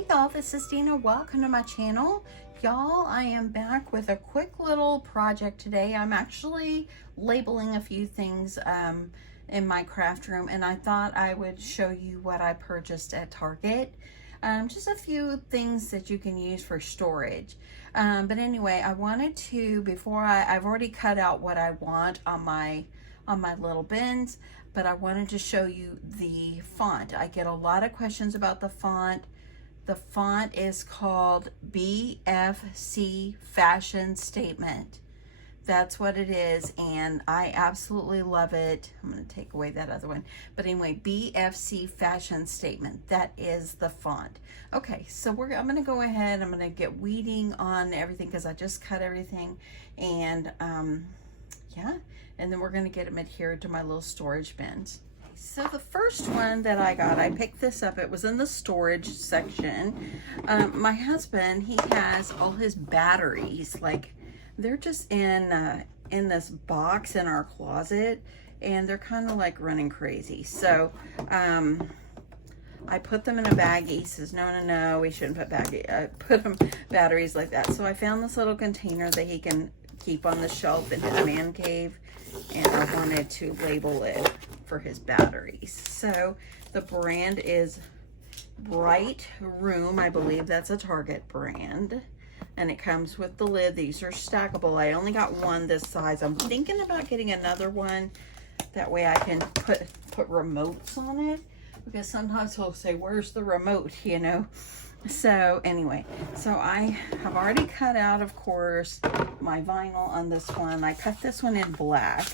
Hey y'all, this is Dina. Welcome to my channel. Y'all, I am back with a quick little project today. I'm actually labeling a few things in my craft room, and I thought I would show you what I purchased at Target. Just a few things that you can use for storage. But anyway, I wanted to, I've already cut out what I want on my little bins, but I wanted to show you the font. I get a lot of questions about the font. The font is called BFC Fashion Statement. That's what it is, and I absolutely love it. I'm going to take away that other one. But anyway, BFC Fashion Statement. That is the font. Okay, so I'm going to go ahead. I'm going to get weeding on everything because I just cut everything. And yeah, and then we're going to get them adhered to my little storage bins. So the first one that I got, I picked this up. It was in the storage section. My husband, he has all his batteries, like they're just in this box in our closet, and they're kind of like running crazy. So I put them in a baggie. He says, no, we shouldn't put batteries like that. So I found this little container that he can keep on the shelf in his man cave, and I wanted to label it for his batteries. So the brand is Bright Room. I believe that's a Target brand, and it comes with the lid. These are stackable. I only got one this size. I'm thinking about getting another one, that way I can put remotes on it, because sometimes he'll say, where's the remote, you know? So anyway, so I have already cut out, of course, my vinyl on this one. I cut this one in black.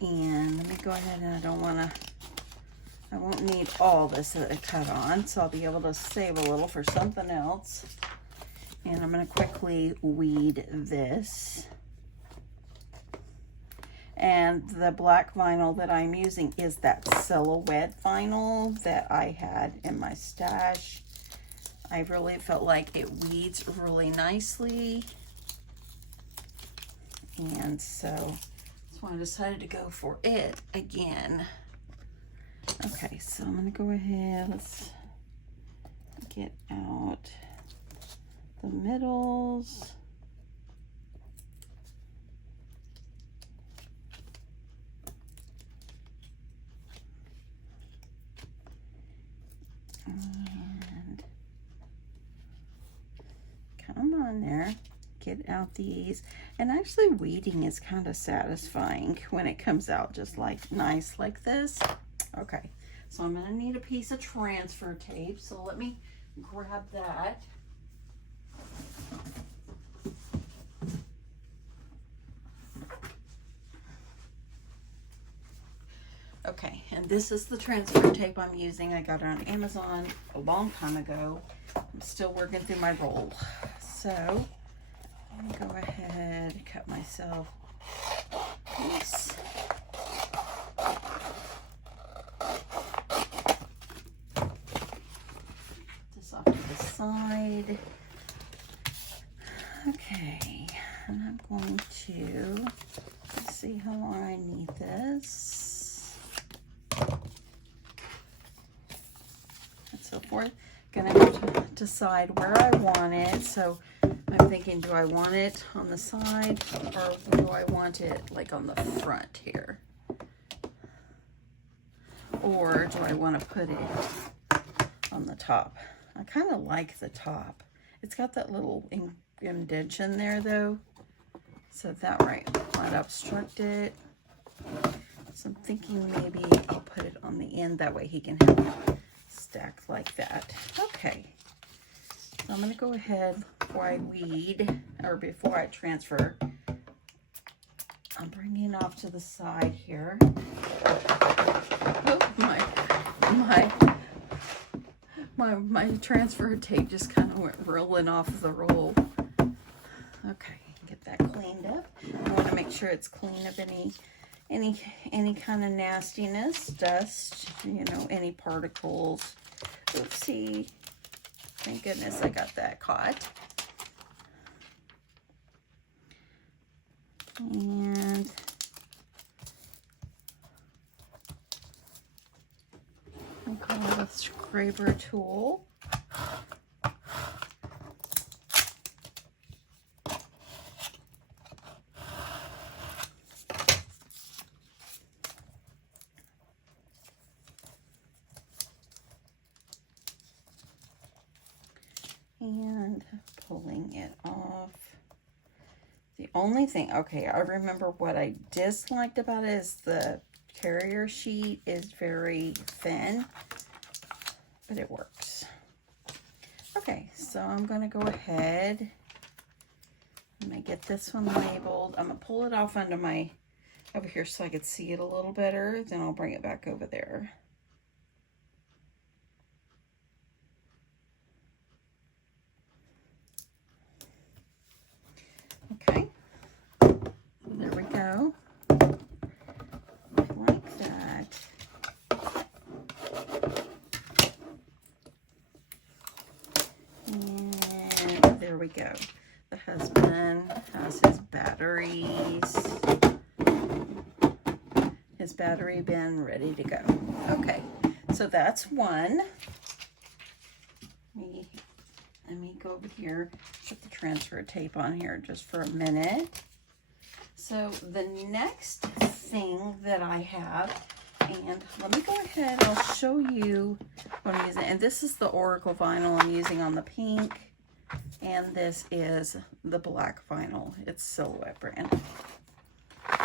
And let me go ahead, and I won't need all this cut on, so I'll be able to save a little for something else. And I'm going to quickly weed this. And the black vinyl that I'm using is that Silhouette vinyl that I had in my stash. I really felt like it weeds really nicely. And so I decided to go for it again. Okay, so I'm gonna go ahead, let's get out the middles. And come on there. Get out these, and actually weeding is kind of satisfying when it comes out just like nice like this. Okay, so I'm gonna need a piece of transfer tape, so let me grab that. Okay, and this is the transfer tape I'm using. I got it on Amazon a long time ago. I'm still working through my roll, so I'm gonna go ahead and cut myself a piece. This off to the side. Okay, and I'm going to, let's see how long I need this. And so forth. Gonna have to decide where I want it. So I'm thinking, do I want it on the side, or do I want it like on the front here? Or do I want to put it on the top? I kind of like the top. It's got that little indentation there though, so that might obstruct it. So I'm thinking maybe I'll put it on the end, that way he can have it stacked like that. Okay. So I'm going to go ahead before I weed, or before I transfer. I'm bringing off to the side here. Oh, my transfer tape just kind of went rolling off the roll. Okay, get that cleaned up. I want to make sure it's clean of any kind of nastiness, dust, you know, any particles. Oopsie. Thank goodness I got that caught. And I call it a scraper tool. and pulling it off. The only thing, okay, I remember what I disliked about it is the carrier sheet is very thin, but it works. Okay, so I'm going to go ahead. I'm going to get this one labeled. I'm going to pull it off onto my, over here so I could see it a little better. Then I'll bring it back over there. Okay, there we go. Like that. And there we go. The husband has his batteries. His battery bin ready to go. Okay, so that's one. Let me go over here, put the transfer tape on here just for a minute. So the next thing that I have, and let me go ahead, I'll show you what I'm using. And this is the Oracle vinyl I'm using on the pink. And this is the black vinyl. It's Silhouette brand.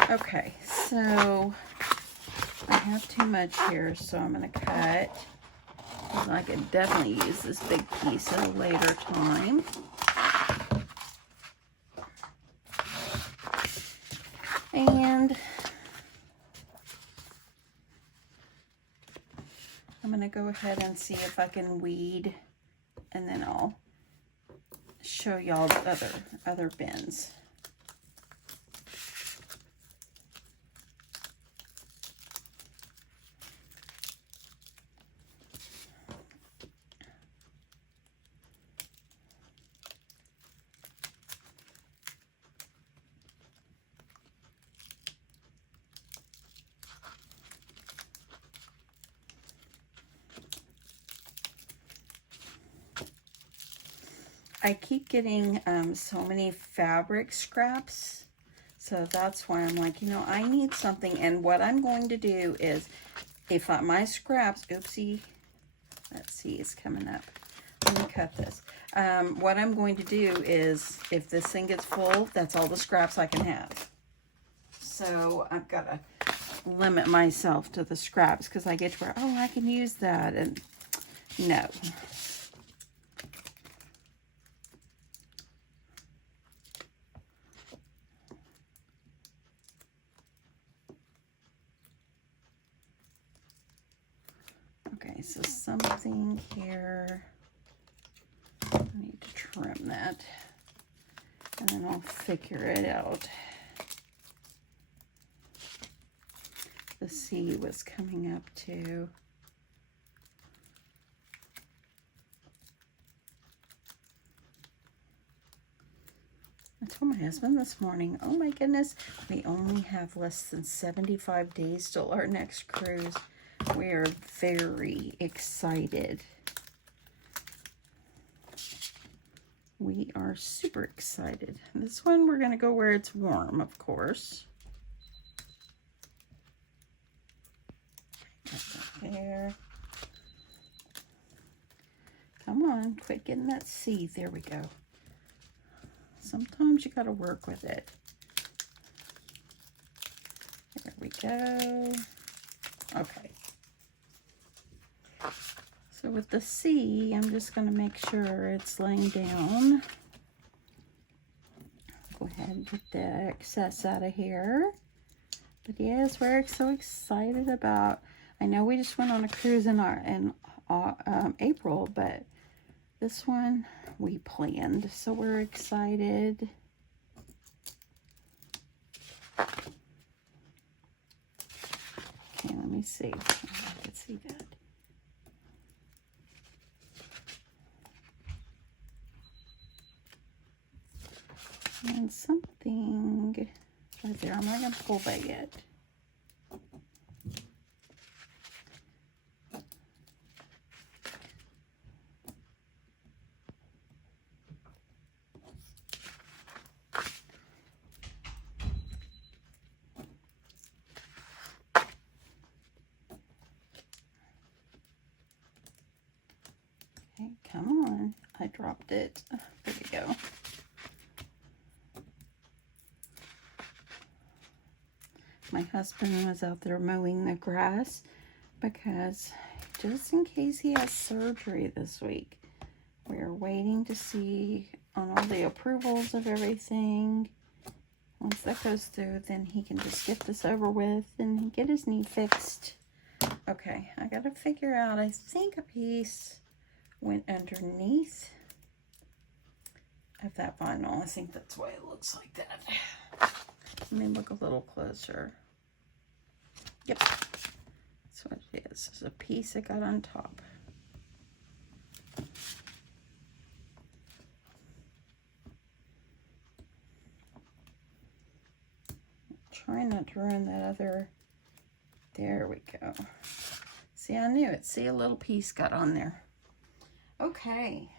Okay, so I have too much here, so I'm going to cut. I could definitely use this big piece at a later time. And I'm going to go ahead and see if I can weed, and then I'll show y'all the other bins. I keep getting so many fabric scraps, so that's why I'm like, you know, I need something. And what I'm going to do is, if my scraps, oopsie, that C is coming up. Let me cut this. What I'm going to do is, if this thing gets full, that's all the scraps I can have. So I've got to limit myself to the scraps, because I get to where, oh, I can use that, and no. Okay, so something here, I need to trim that, and then I'll figure it out. The C was coming up too. I told my husband this morning, oh my goodness, we only have less than 75 days till our next cruise. We are very excited. We are super excited. This one, we're going to go where it's warm, of course. There. Come on, quit getting that C. There we go. Sometimes you got to work with it. There we go. Okay. So with the C, I'm just going to make sure it's laying down. Go ahead and get the excess out of here. But yes, we're so excited about, I know we just went on a cruise in April, but this one we planned, so we're excited. Okay, let me see if I can see that. And something right there. I'm not going to pull that yet. Okay, come on. I dropped it. There we go. My husband was out there mowing the grass because just in case he has surgery this week. We're waiting to see on all the approvals of everything. Once that goes through, then he can just get this over with and get his knee fixed. Okay, I gotta figure out, I think a piece went underneath of that vinyl. I think that's why it looks like that. Let me look a little closer. Yep, that's what it is. There's a piece that got on top. Trying not to ruin that other. There we go. See, I knew it. See, a little piece got on there. Okay.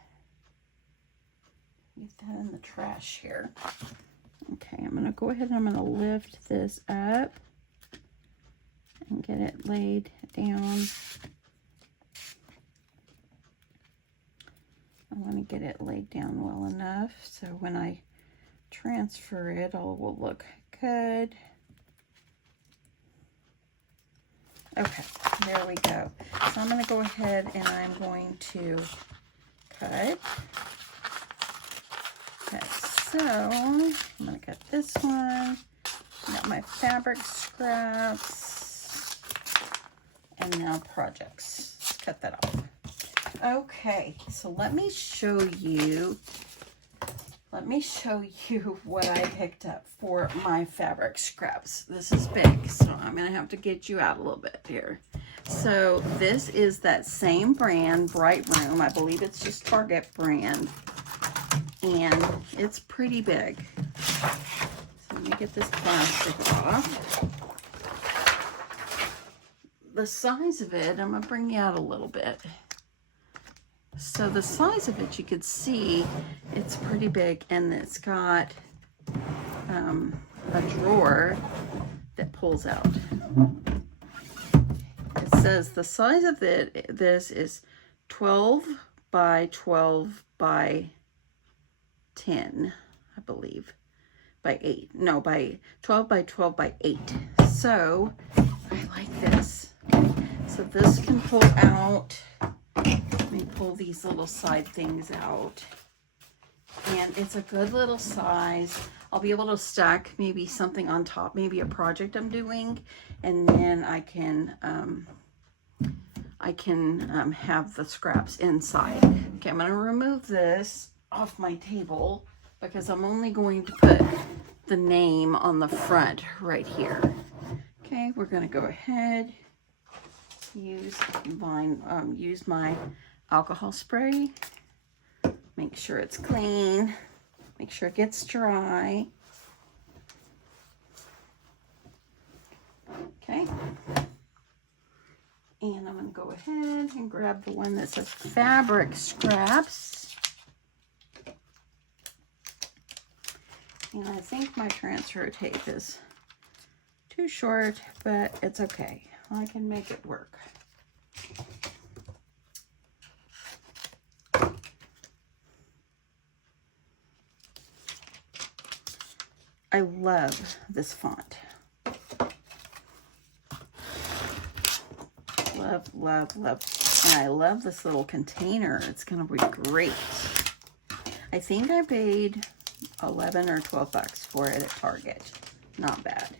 Get that in the trash here. Okay, I'm going to go ahead and I'm going to lift this up and get it laid down. I want to get it laid down well enough so when I transfer it, all will look good. Okay, there we go. So I'm going to go ahead and I'm going to cut. Okay, so I'm going to cut this one. I got my fabric scraps. And now projects. Let's cut that off. Okay, so let me show you what I picked up for my fabric scraps. This is big, so I'm gonna have to get you out a little bit here. So this is that same brand, Bright Room. I believe it's just Target brand, and it's pretty big. So let me get this plastic off. The size of it, I'm gonna bring you out a little bit. So the size of it, you could see it's pretty big, and it's got a drawer that pulls out. It says the size of this is 12 by 12 by 10, I believe, by 8. No, by 12 by 12 by 8. So I like this. So this can pull out. Let me pull these little side things out. And it's a good little size. I'll be able to stack maybe something on top, maybe a project I'm doing, and then I can have the scraps inside. Okay, I'm going to remove this off my table because I'm only going to put the name on the front right here. Okay, we're going to go ahead, use my alcohol spray. Make sure it's clean. Make sure it gets dry. Okay. And I'm going to go ahead and grab the one that says fabric scraps. And I think my transfer tape is too short, but it's okay. I can make it work. I love this font. Love, love, love. And I love this little container. It's going to be great. I think I paid 11 or 12 bucks for it at Target. Not bad.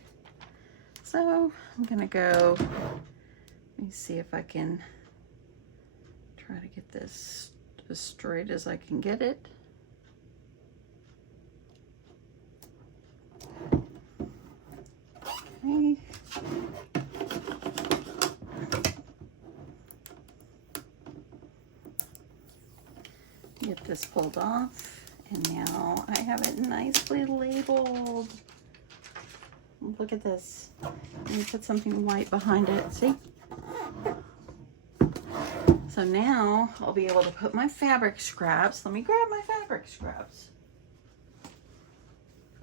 So I'm going to go, let me see if I can try to get this as straight as I can get it. Okay. Get this pulled off, and now I have it nicely labeled. Look at this. Let me put something white behind it. See? So now I'll be able to put my fabric scraps. Let me grab my fabric scraps.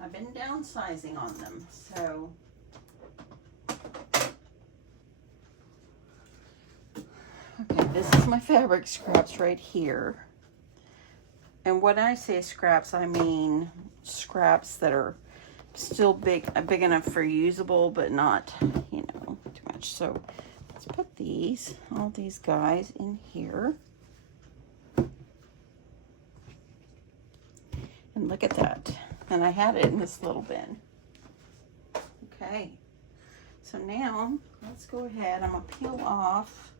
I've been downsizing on them, so okay, this is my fabric scraps right here. And when I say scraps, I mean scraps that are still big enough for usable, but not, you know, too much. So let's put all these guys in here. And look at that. And I had it in this little bin. Okay. So now let's go ahead. I'm going to peel off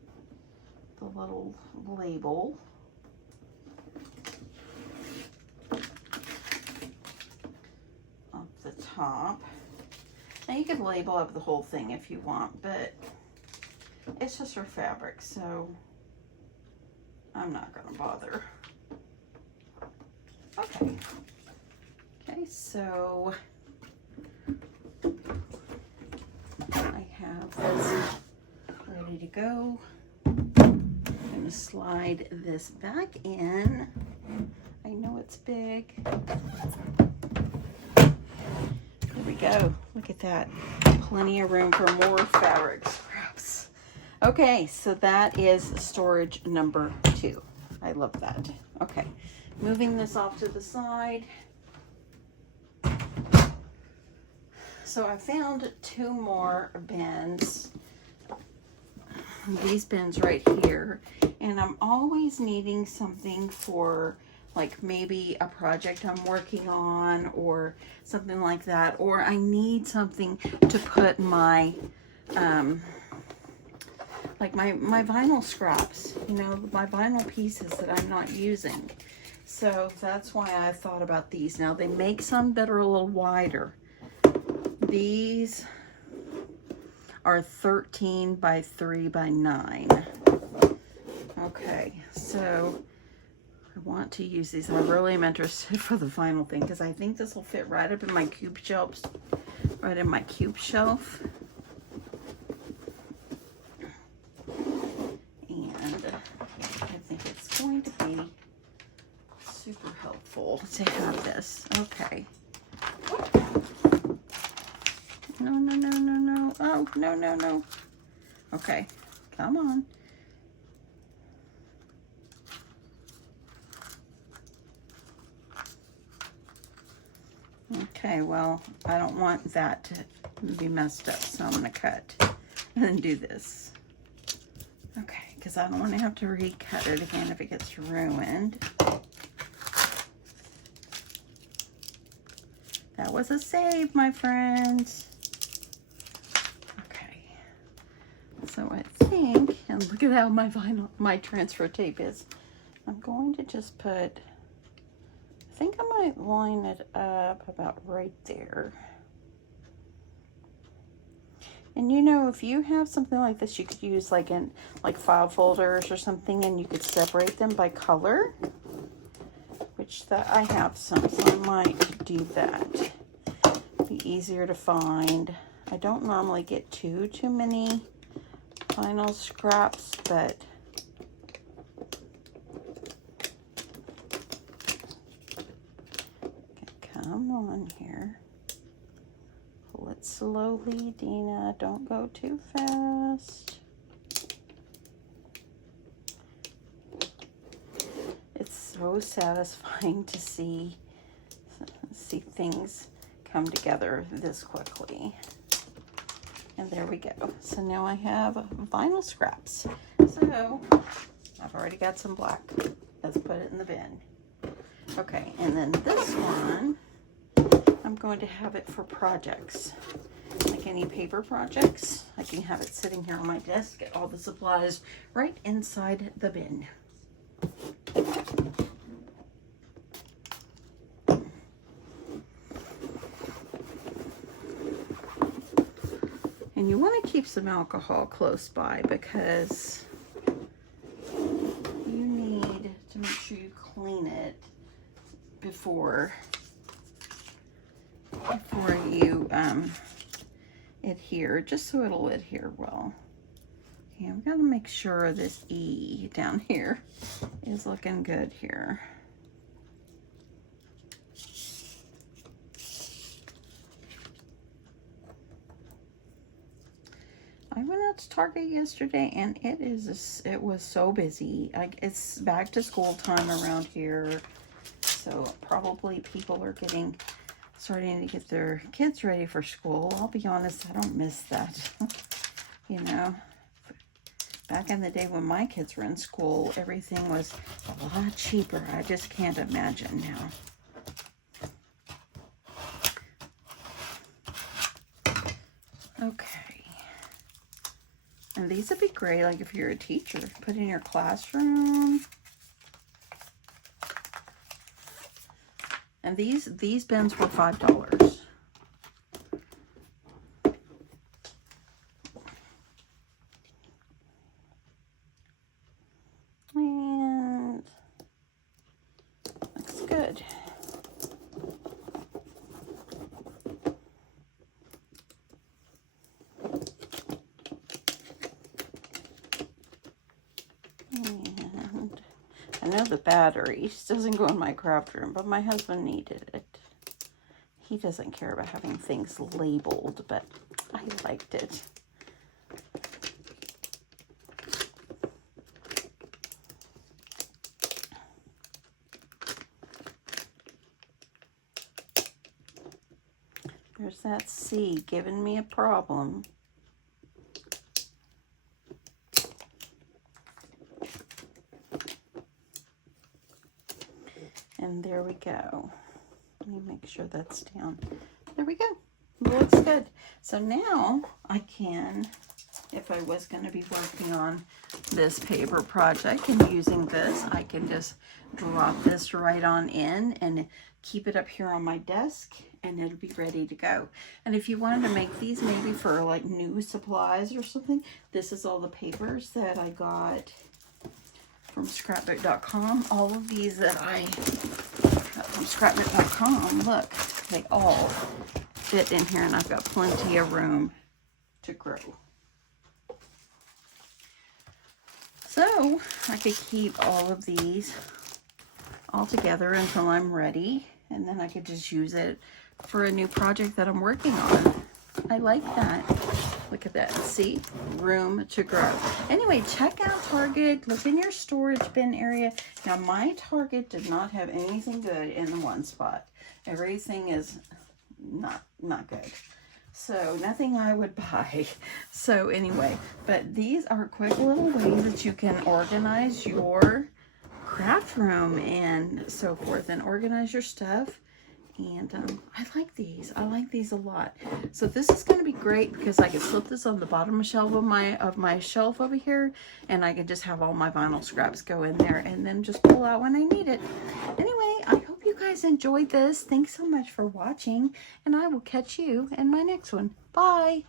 the little label. Off the top. Now you could label up the whole thing if you want, but it's just for fabric, so I'm not going to bother. Okay. Okay, so I have this ready to go. I'm going to slide this back in. I know it's big. There we go. Look at that. Plenty of room for more fabric scraps. Okay, so that is storage number 2. I love that. Okay, moving this off to the side. So I found 2 more bins. These bins right here. And I'm always needing something for, like, maybe a project I'm working on or something like that. Or I need something to put my, like my vinyl scraps, you know, my vinyl pieces that I'm not using. So that's why I thought about these. Now they make some that are a little wider. These are 13 by 3 by 9. Okay, so I want to use these. I really am interested for the vinyl thing because I think this will fit right up in my cube shelves, right in my cube shelf. And I think it's going to be super helpful to have this. Okay. No, no, no, no, no. Oh, no, no, no. Okay, come on. Okay, well, I don't want that to be messed up, so I'm going to cut and then do this. Okay, because I don't want to have to recut it again if it gets ruined. That was a save, my friends. Okay, so I think, and look at how my transfer tape is. I'm going to just put, I think I might line it up about right there. And you know, if you have something like this, you could use like file folders or something, and you could separate them by color, which that I have some, so I might do that. Be easier to find. I don't normally get too many vinyl scraps, but come on here. Pull it slowly, Dina. Don't go too fast. It's so satisfying to see things come together this quickly. And there we go. So now I have vinyl scraps. So I've already got some black. Let's put it in the bin. Okay, and then this one, I'm going to have it for projects. Like any paper projects, I can have it sitting here on my desk, get all the supplies right inside the bin. And you want to keep some alcohol close by because you need to make sure you clean it before you adhere, just so it'll adhere well. Okay, I've got to make sure this E down here is looking good here. I went out to Target yesterday and it was so busy. It's back to school time around here. so probably people are starting to get their kids ready for school. I'll be honest, I don't miss that. You know, back in the day when my kids were in school, everything was a lot cheaper. I just can't imagine now. Okay. And these would be great, like if you're a teacher, put in your classroom. And these bins were $5. And looks good. And I know the battery doesn't go in my craft room, but my husband needed it. He doesn't care about having things labeled, but I liked it. There's that C giving me a problem. And there we go. Let me make sure that's down. There we go. Looks good. So now I can, if I was going to be working on this paper project and using this, I can just drop this right on in and keep it up here on my desk, and it'll be ready to go. And if you wanted to make these maybe for like new supplies or something, this is all the papers that I got from scrapbook.com. All of these that I got from scrapbook.com, look, they all fit in here, and I've got plenty of room to grow. So I could keep all of these all together until I'm ready, and then I could just use it for a new project that I'm working on. I like that. Look at that. See? Room to grow. Anyway, check out Target. Look in your storage bin area. Now, my Target did not have anything good in the one spot. Everything is not good. So, nothing I would buy. So, anyway, but these are quick little ways that you can organize your craft room and so forth, and organize your stuff. And I like these. I like these a lot. So this is going to be great because I can slip this on the bottom shelf of my shelf over here, and I can just have all my vinyl scraps go in there and then just pull out when I need it. Anyway, I hope you guys enjoyed this. Thanks so much for watching, and I will catch you in my next one. Bye.